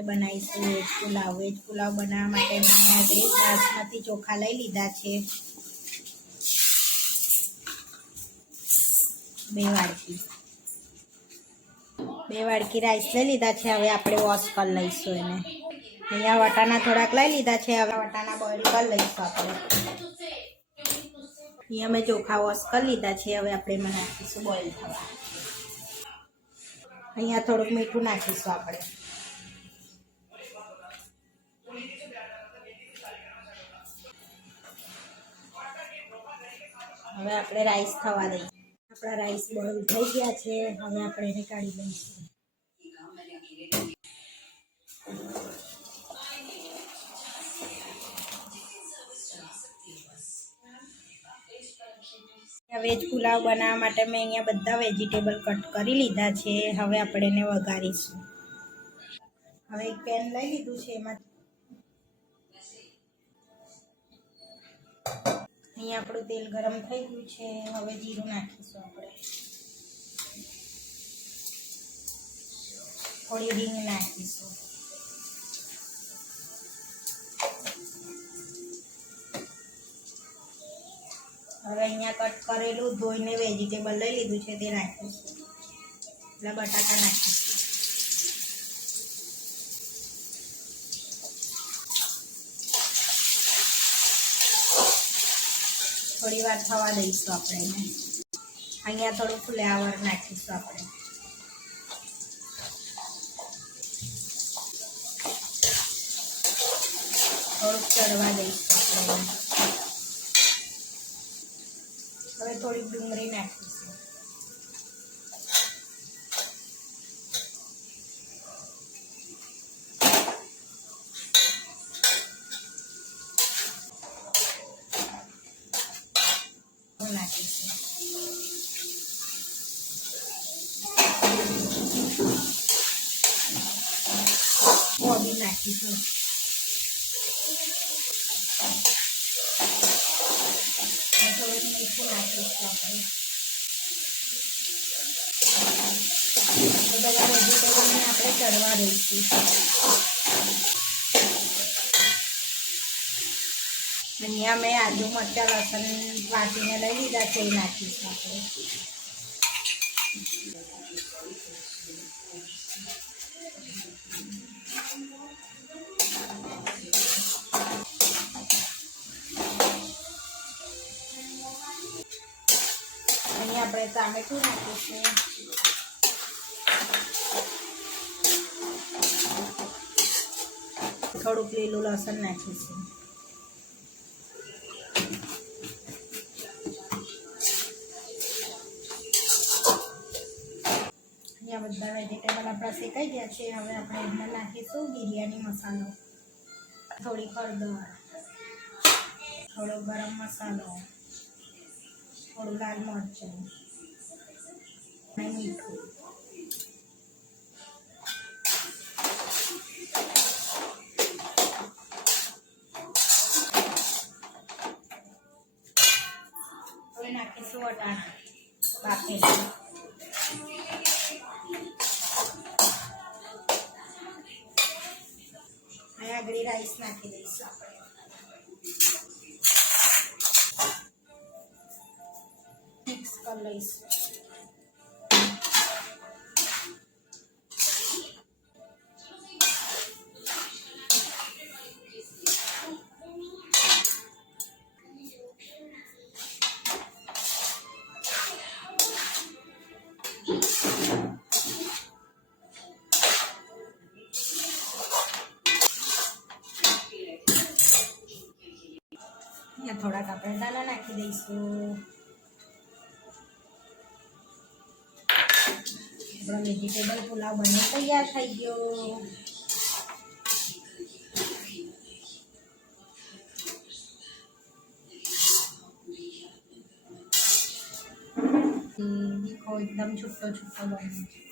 આપણે બનાવીશું, veg pulao. Veg pulao બનાવવા માટે મેં આજે બાસમતી ચોખા લઈ લીધા છે. બે વાડકી. બે વાડકી રાઈસ લઈ લીધા છે. હવે આપણે વોશ કરી લઈશું એને. અહીંયા વટાણા થોડાક લઈ લીધા છે. હવે વટાણા બોઇલ કરી લઈશું આપણે. અહીંયા મેં ચોખા વોશ કરી લીધા છે. હવે આપણે એમાં નાખીશું બોઇલ થવા. અહીંયા થોડુંક મીઠું નાખીશું આપણે. હવે આપણે રાઈસ થવા દઈએ. આપણા રાઈસ બોઇલ થઈ ગયા છે. હવે આપણે એને કાઢી લઈશું. વેજ પુલાવ બનાવવા માટે મેં અહીંયા બધા વેજીટેબલ કટ કરી લીધા છે. હવે આપણે એને વઘારીશું. હવે એક પેન લઈ લીધું છે. એમાં અહીંયા આપણું તેલ ગરમ થઈ ગયું છે. હવે જીરું નાખીશું આપણે. થોડી રીંગ નાખીશું. હવે અહીંયા કટ કરેલું ધોઈને વેજીટેબલ લઈ લીધું છે, તે નાખીશું. એટલે બટાકા નાખીશું. થોડી વાર થવા દઈશું આપણે એને. અહીંયા થોડું ફ્લેવર નાખીશું આપણે. થોડુંક ચડવા દઈશું આપણે હવે થોડીક ડુંગળી નાખીશું. નાખીશું કોબી નાખીશું થોડુંક મીઠું નાખીશું આપણે. બધા વેજીટેબલને આપણે ચડવા દઈશું. અહીંયા મેં આદુ મરચાં, લસણ વાટીને લઈ લીધા છે, એ નાખીશું અહીંયા આપણે ટામેટું નાખીશું. થોડુંક લીલું લસણ નાખીશું અહીંયા બધા વેજીટેબલ આપણા શેકાઈ ગયા છે. હવે આપણે એમાં નાખીશું બિરયાની મસાલો. થોડી હળદર. થોડો ગરમ મસાલો. થોડું લાલ મરચું. અને મીઠું. નાખીશું અટાણા બાફેલા. રાઈસ નાખી દઈશું આપણે મિક્સ કરી લઈશું અહીંયા થોડાક આપણે દાણા નાખી દઈશું આપણો વેજીટેબલ પુલાવ બની તૈયાર થઈ ગયો હમ, દેખો એકદમ છૂટો છૂટો બન્યો છે